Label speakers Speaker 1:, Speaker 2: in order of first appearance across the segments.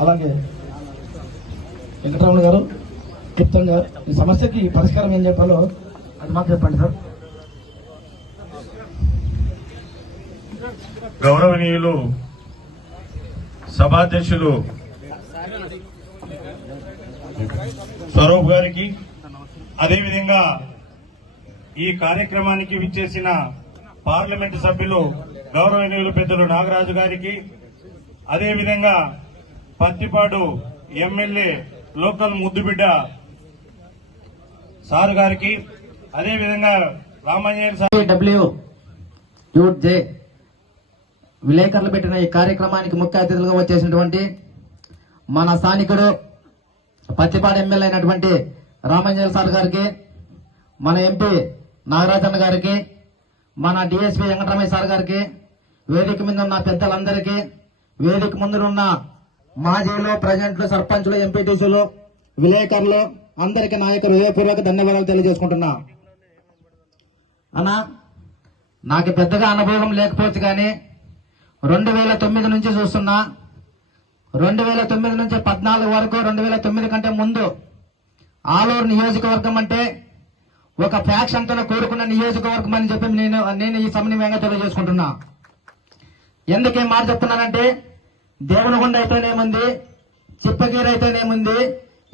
Speaker 1: అలాగే వెంకటరమణ గారు క్లుప్తంగా ఈ సమస్యకి పరిష్కారం ఏం చెప్పాలో అది మాకు చెప్పండి సార్.
Speaker 2: గౌరవనీయులు సభాధ్యక్షులు స్వరూప్ గారికి అదేవిధంగా ఈ కార్యక్రమానికి విచ్చేసిన పార్లమెంటు సభ్యులు గౌరవనీయులు పెద్దలు నాగరాజు గారికి అదేవిధంగా పత్తిపాడు ఎమ్మెల్యే లోకల్ ముద్దుబిడ్డ సారు గారికి అదేవిధంగా రామాంజనేయ
Speaker 3: డబ్ల్యూ యూత్ జే విలేకరులు పెట్టిన ఈ కార్యక్రమానికి ముఖ్య అతిథులుగా వచ్చేసినటువంటి మన స్థానికుడు పత్తిపాడు ఎమ్మెల్యే అయినటువంటి రామంజల్ సార్ గారికి మన ఎంపీ నాగరాజన్న గారికి మన డిఎస్పీ వెంకటరమయ్య సార్ గారికి వేదిక మీద ఉన్న పెద్దలందరికీ వేదిక ముందు ఉన్న మాజీలు ప్రజెంట్లు సర్పంచ్లు ఎంపీటీసీలు విలేకరులు అందరికీ నా యొక్క హృదయపూర్వక ధన్యవాదాలు తెలియజేసుకుంటున్నా. అన్నా నాకు పెద్దగా అనుభవం లేకపోవచ్చు కానీ రెండు వేల తొమ్మిది నుంచి చూస్తున్నా. రెండు వేల తొమ్మిది నుంచి పద్నాలుగు వరకు రెండు వేల తొమ్మిది కంటే ముందు ఆలూరు నియోజకవర్గం అంటే ఒక ఫ్యాక్షన్తో కోరుకున్న నియోజకవర్గం అని చెప్పి నేను నేను ఈ సమన్వయంగా తెలియజేసుకుంటున్నా. ఎందుకే మాట చెప్తున్నానంటే దేవునిగుండ అయితేనేముంది చిప్పగీర అయితేనేముంది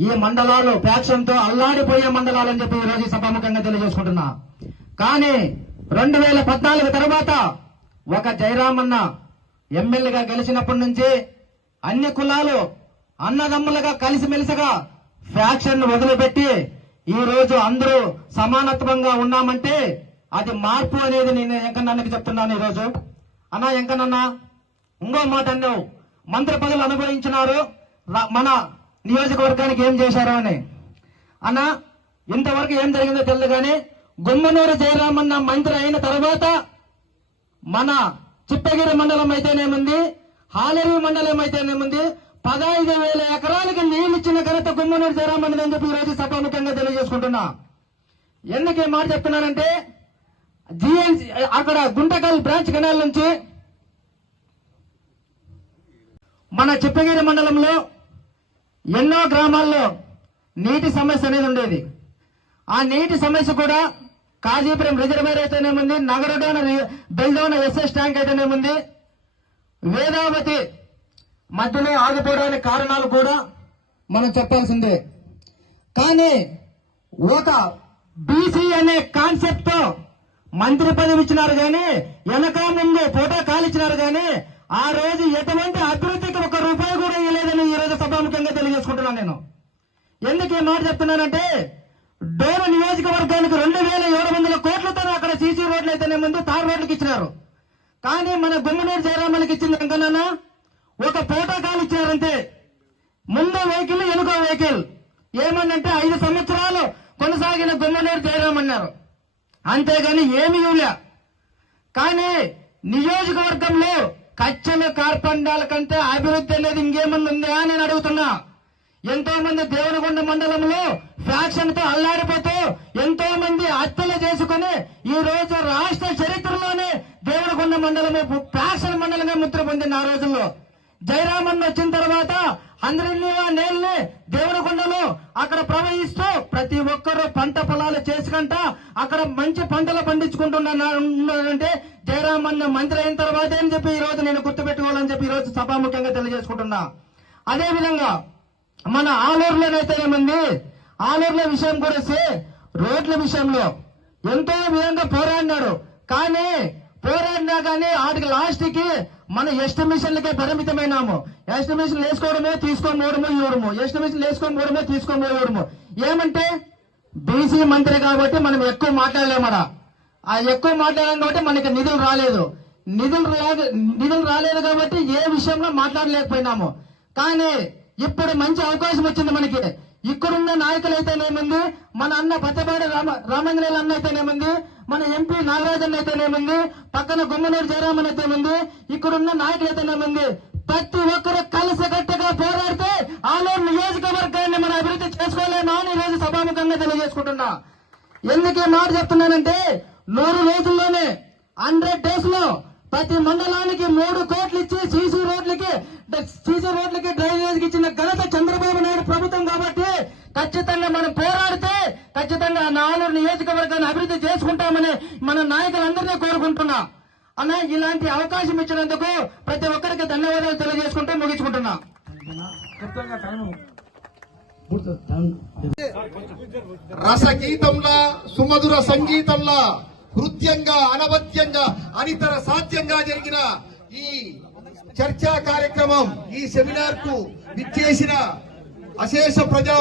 Speaker 3: ఈ మండలాలు ఫ్యాక్షన్తో అల్లాడిపోయే మండలాలు అని చెప్పి ఈ రోజు సభాముఖంగా తెలియజేసుకుంటున్నా. కానీ రెండు వేల పద్నాలుగు తర్వాత ఒక జయరామన్న ఎమ్మెల్యేగా గెలిచినప్పటి నుంచి అన్ని కులాలు అన్నదమ్ములుగా కలిసిమెలిసిగా ఫ్యాక్షన్ వదిలిపెట్టి ఈ రోజు అందరూ సమానత్వంగా ఉన్నామంటే అది మార్పు అనేది నేను ఎంకన్నానికి చెప్తున్నాను ఈ రోజు. అన్నా ఎంకనన్నా ఇంకో మాట అన్నావు. మంత్రి పదవులు అనుభవించినారు. మన నియోజకవర్గానికి ఏం చేశారు అని. అన్న ఇంతవరకు ఏం జరిగిందో తెలియదు కానీ గుమ్మనూరు జయరామన్న మంత్రి అయిన తర్వాత మన చిప్పగిరి మండలం అయితేనేముంది హాలేరు మండలం అయితేనేముంది పదహైదు వేల ఎకరాలకి నీళ్ళు ఇచ్చిన ఘనత గుమ్మనూరు జయరామన్నది అని చెప్పి ఈరోజు రోజు సభాముఖంగా తెలియజేసుకుంటున్నా? ఎందుకు ఈ మాట చెప్తున్నానంటే జిఎన్సి అక్కడ గుంటకల్ బ్రాంచ్ కెనాల్ నుంచి మన చిప్పగిరి మండలంలో ఎన్నో గ్రామాల్లో నీటి సమస్య అనేది ఉండేది. ఆ నీటి సమస్య కూడా కాజీపురం రిజర్వేర్ అయితేనేముంది నగరడోన బెల్డోన ఎస్ఎస్ ట్యాంక్ అయితేనేముంది వేదావతి మధ్యలో ఆగిపోవడానికి కారణాలు కూడా మనం చెప్పాల్సిందే. కానీ ఒక బీసీ అనే కాన్సెప్ట్తో మంత్రి పదవి ఇచ్చినారు కానీ వెనక ముందు ఫోటో కాలిచ్చినారు కానీ ఆ రోజు ఎటువంటి అభివృద్ధి ఒక రూపాయి కూడా ఇవ్వలేదని ఈ రోజు సభాముఖంగా తెలియజేసుకుంటున్నాను నేను ఎందుకు ఈ మాట చెప్తున్నానంటే డోరు నియోజకవర్గానికి రెండు వేల ఏడు వందల కోట్లతో అక్కడ సీసీ రోడ్లు అయితేనే ముందు తార్ రోడ్లకు ఇచ్చినారు. కానీ మన గుమ్మనూరు జయరామలకి ఇచ్చింది ఎంకన్నా ఒక ప్రోటోకాల్ ఇచ్చారంటే ముందు వెహికల్ వెనుక వెహికల్. ఏమన్నంటే ఐదు సంవత్సరాలు కొనసాగిన గుమ్మనూరు జయరామన్నారు అంతేగాని ఏమి ఇవ్వలే. కానీ నియోజకవర్గంలో కచ్చల కార్పండాల కంటే అభివృద్ధి అనేది ఇంకేమన్నా ఉందా అని నేను అడుగుతున్నా. ఎంతో మంది దేవనకొండ మండలంలో ఫ్యాక్షన్తో అల్లాడిపోతూ ఎంతో మంది హత్యలు చేసుకుని ఈ రోజు రాష్ట్ర చరిత్రలోనే దేవనకొండ మండలమే ఫ్యాక్షన్ మండలంగా ముద్ర పొందింది ఆ రోజుల్లో. జయరామన్ వచ్చిన తర్వాత అందరినీ నేల్ని దేవనకొండలో అక్కడ ప్రవహిస్తూ ప్రతి ఒక్కరూ పంట పొలాలు చేసుకుంటా అక్కడ మంచి పంటలు పండించుకుంటున్నారంటే జయరామన్న మంత్రి అయిన తర్వాత అని చెప్పి ఈ రోజు నేను గుర్తుపెట్టుకోవాలని చెప్పి ఈ రోజు సభాముఖ్యంగా తెలియజేసుకుంటున్నా. అదే మన ఆలూరులోనైతే ఆలూరులోనైతేనేమంది ఆలూరులో విషయం కూడా రోడ్ల విషయంలో ఎంతో విధంగా పోరాడినాడు కానీ పోరాడినా కానీ వాటికి లాస్ట్కి మన ఎస్టిమేషన్లకే పరిమితమైనాము. ఎస్టిమేషన్ వేసుకోవడమే తీసుకొని పోవడము ఇవ్వడము ఎస్టిమేషన్ వేసుకొని పోవడమే తీసుకొని పోవడము ఏమంటే బీసీ మంత్రి కాబట్టి మనం ఎక్కువ మాట్లాడలేమడ ఆ ఎక్కువ మాట్లాడాం కాబట్టి మనకి నిధులు రాలేదు. నిధులు రాలేదు నిధులు రాలేదు కాబట్టి ఏ విషయంలో మాట్లాడలేకపోయినాము. కానీ ఇప్పుడు మంచి అవకాశం వచ్చింది మనకి. ఇక్కడున్న నాయకులు అయితేనేముంది మన అన్న పచ్చబాడి రామ రామంజనేయులు అన్న అయితేనేముంది మన ఎంపీ నాగరాజన్ అయితేనేముంది పక్కన గుమ్మనూరు జయరామన్ అయితేనేముంది ఇక్కడున్న నాయకులు అయితేనేముంది ప్రతి ఒక్కరు కలిసికట్టుగా పోరాడితే ఆలూరు నియోజకవర్గాన్ని మనం అభివృద్ధి చేసుకోలేమా అని ఈరోజు సభాముఖంగా తెలియజేసుకుంటున్నా. ఎందుకు ఈ మాట చెప్తున్నానంటే నూరు రోజుల్లోనే హండ్రెడ్ డేస్లో ప్రతి మండలానికి మూడు కోట్లు ఖచ్చితంగా మనం పోరాడితే ఖచ్చితంగా నాలుగు నియోజకవర్గాన్ని అభివృద్ధి చేసుకుంటామని మన నాయకులందరినీ కోరుకుంటున్నా. అన్న ఇలాంటి అవకాశం ఇచ్చినందుకు ప్రతి ఒక్కరికి ధన్యవాదాలు తెలియజేసుకుంటూ ముగించుకుంటున్నా.
Speaker 4: రసగీతంలా సుమధుర సంగీతంలా హృద్యంగా అనవద్యంగా అనితర సాధ్యంగా జరిగిన ఈ చర్చా కార్యక్రమం ఈ సెమినార్కు విచ్చేసిన అశేష ప్రజా